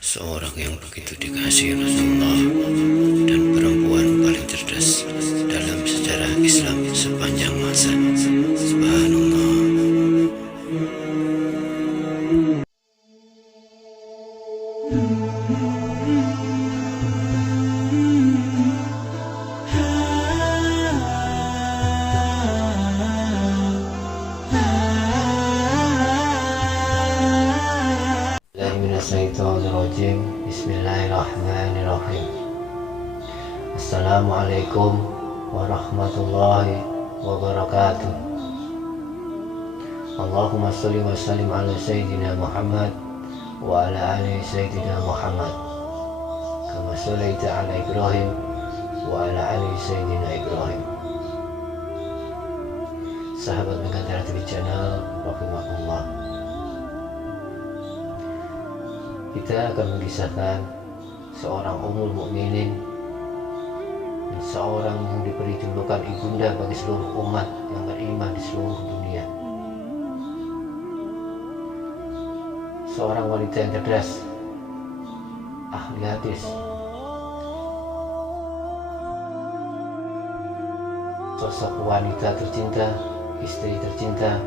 seorang yang begitu dikasihi Rasulullah dan perempuan paling cerdas dalam sejarah Islam sepanjang masa. Subhanallah. Bismillahirrahmanirrahim. Assalamualaikum warahmatullahi wabarakatuh. Allahumma salli wa sallim ala Sayyidina Muhammad wa ala ali Sayyidina Muhammad kama sallaita ala Ibrahim wa ala ali Sayyidina Ibrahim. Sahabat Megantara TV Channel, rahimakumullah. Kita akan mengisahkan seorang Ummul Mukminin, seorang yang diberi julukan ibunda bagi seluruh umat yang beriman di seluruh dunia. Seorang wanita yang cerdas, ahli hadis, sosok wanita tercinta, istri tercinta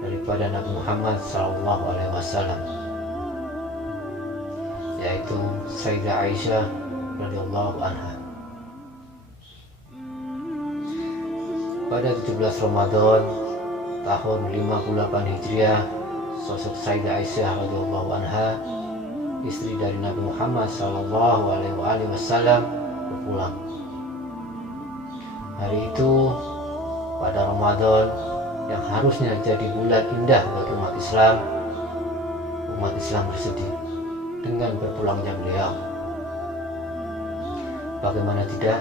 daripada Nabi Muhammad SAW, yaitu Sayyidah Aisyah radhiyallahu anha. Pada 17 Ramadan tahun 58 Hijriah, sosok Sayyidah Aisyah radhiyallahu anha, istri dari Nabi Muhammad sallallahu alaihi wasallam, berpulang. Hari itu pada Ramadan yang harusnya jadi bulan indah bagi umat Islam bersedih dengan berpulangnya beliau. Bagaimana tidak,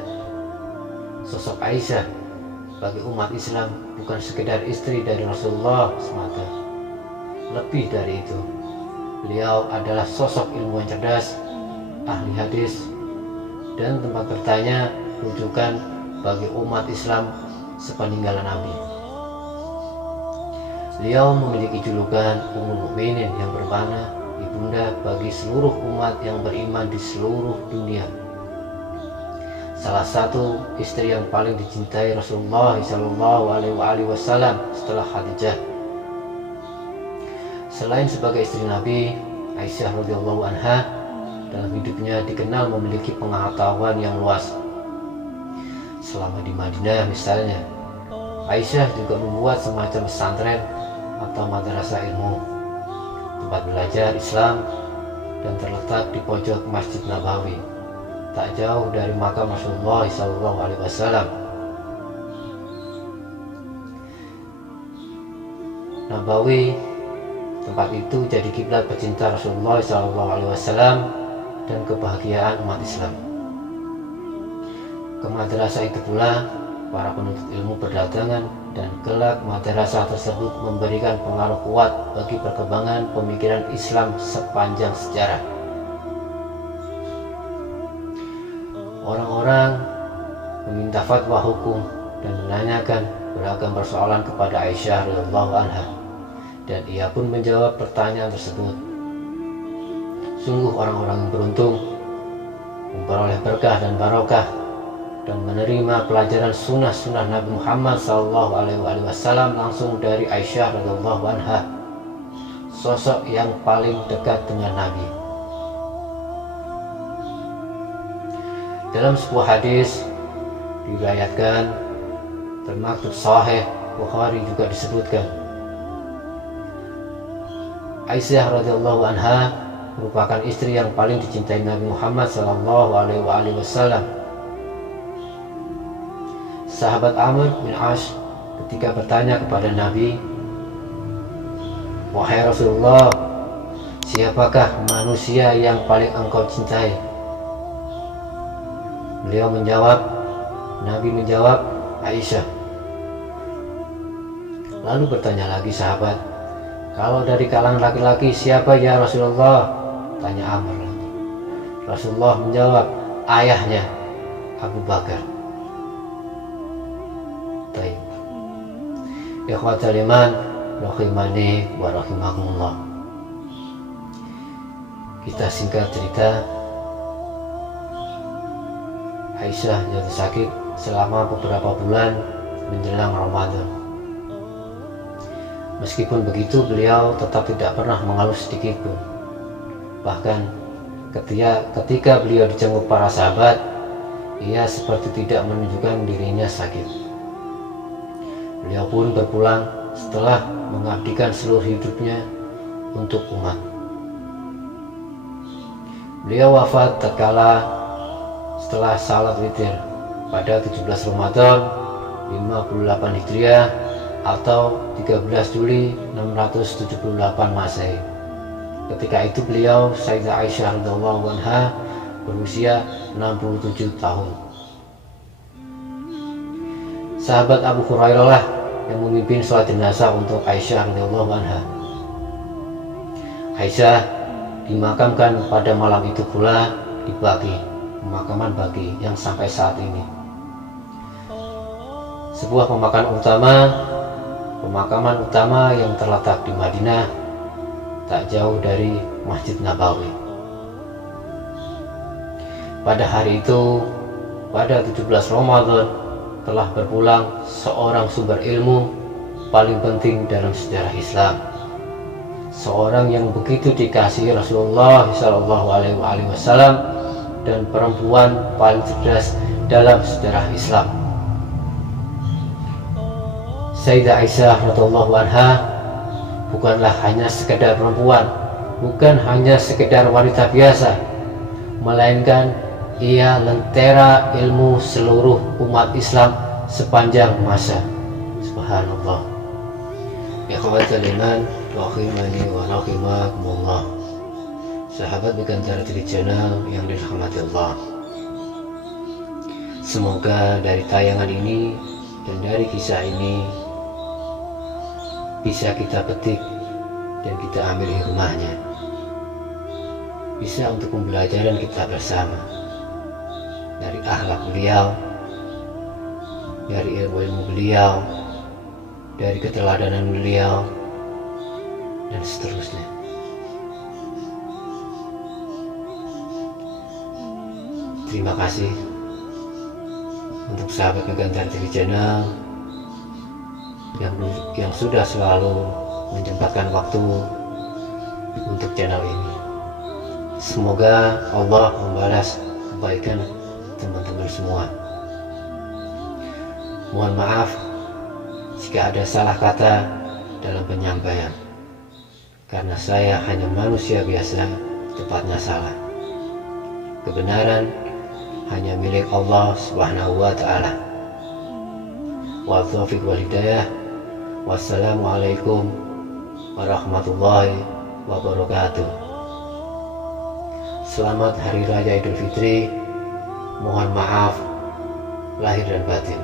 sosok Aisyah bagi umat Islam bukan sekedar istri dari Rasulullah semata. Lebih dari itu, beliau adalah sosok ilmuwan cerdas, ahli hadis, dan tempat bertanya rujukan bagi umat Islam sepeninggalan Nabi. Beliau memiliki julukan Ummul Mukminin yang bermakna ibunda bagi seluruh umat yang beriman di seluruh dunia. Salah satu istri yang paling dicintai Rasulullah SAW setelah Khadijah. Selain sebagai istri Nabi, Aisyah radhiyallahu anha dalam hidupnya dikenal memiliki pengetahuan yang luas. Selama di Madinah misalnya, Aisyah juga membuat semacam pesantren atau madrasah ilmu, tempat belajar Islam, dan terletak di pojok Masjid Nabawi, tak jauh dari makam Rasulullah SAW. Nabawi, tempat itu jadi kiblat pecinta Rasulullah SAW dan kebahagiaan umat Islam. Ke madrasah itu pula para penuntut ilmu berdatangan, dan kelak madrasah tersebut memberikan pengaruh kuat bagi perkembangan pemikiran Islam sepanjang sejarah. Orang-orang meminta fatwa hukum dan menanyakan beragam persoalan kepada Aisyah radhiyallahu anha, dan ia pun menjawab pertanyaan tersebut. Sungguh orang-orang yang beruntung, memperoleh berkah dan barokah dan menerima pelajaran sunnah-sunnah Nabi Muhammad SAW langsung dari Aisyah radhiyallahu anha, sosok yang paling dekat dengan Nabi. Dalam sebuah hadis diriwayatkan, termaktub Sahih Bukhari juga disebutkan, Aisyah radhiyallahu anha merupakan istri yang paling dicintai Nabi Muhammad SAW. Sahabat Amr bin As ketika bertanya kepada Nabi, "Wahai Rasulullah, siapakah manusia yang paling engkau cintai?" Nabi menjawab, Aisyah. Lalu bertanya lagi sahabat, "Kalau dari kalangan laki-laki siapa ya Rasulullah?" Tanya Amr lagi. Rasulullah menjawab, "Ayahnya, Abu Bakar." Baik. Ikhwatal iman, rahimani wa rahimakumullah. Kita singkat cerita, Aisyah jatuh sakit selama beberapa bulan menjelang Ramadan. Meskipun begitu, beliau tetap tidak pernah mengeluh sedikit pun. Bahkan ketika beliau dijenguk para sahabat, ia seperti tidak menunjukkan dirinya sakit. Beliau pun berpulang setelah mengabdikan seluruh hidupnya untuk umat. Beliau wafat setelah salat witir pada 17 Ramadan 58 Hijriah atau 13 Juli 678 Masehi. Ketika itu beliau, Sayyidah Aisyah radhiyallahu anha, berusia 67 tahun. Sahabat Abu Hurairah lah yang memimpin sholat jenazah untuk Aisyah radhiyallahu anha. Aisyah dimakamkan pada malam itu pula di Baqi, pemakaman Baqi yang sampai saat ini. Sebuah pemakaman utama yang terletak di Madinah, tak jauh dari Masjid Nabawi. Pada hari itu, pada 17 Ramadan, telah berpulang seorang sumber ilmu paling penting dalam sejarah Islam. Seorang yang begitu dikasihi Rasulullah SAW dan perempuan paling cerdas dalam sejarah Islam. Sayyidah Aisyah radhiyallahu anha bukanlah hanya sekedar perempuan, bukan hanya sekedar wanita biasa, melainkan ia lentera ilmu seluruh umat Islam sepanjang masa. Subhanallah. Ikhwatal iman, rahimani wa rahimakumullah. Sahabat Bekantara TV Channel yang dirahmati Allah. Semoga dari tayangan ini dan dari kisah ini bisa kita petik dan kita ambil hikmahnya, bisa untuk pembelajaran kita bersama dari akhlak beliau, dari ilmu beliau, dari keteladanan beliau, dan seterusnya. Terima kasih untuk sahabat Bekantara TV Channel yang sudah selalu menyempatkan waktu untuk channel ini. Semoga Allah membalas kebaikan teman-teman semua. Mohon maaf jika ada salah kata dalam penyampaian, karena saya hanya manusia biasa, tepatnya salah. Kebenaran hanya milik Allah Subhanahu wa ta'ala. Wa taufiq wal hidayah. Wassalamualaikum warahmatullahi wabarakatuh. Selamat Hari Raya Idul Fitri. Mohon maaf lahir dan batin.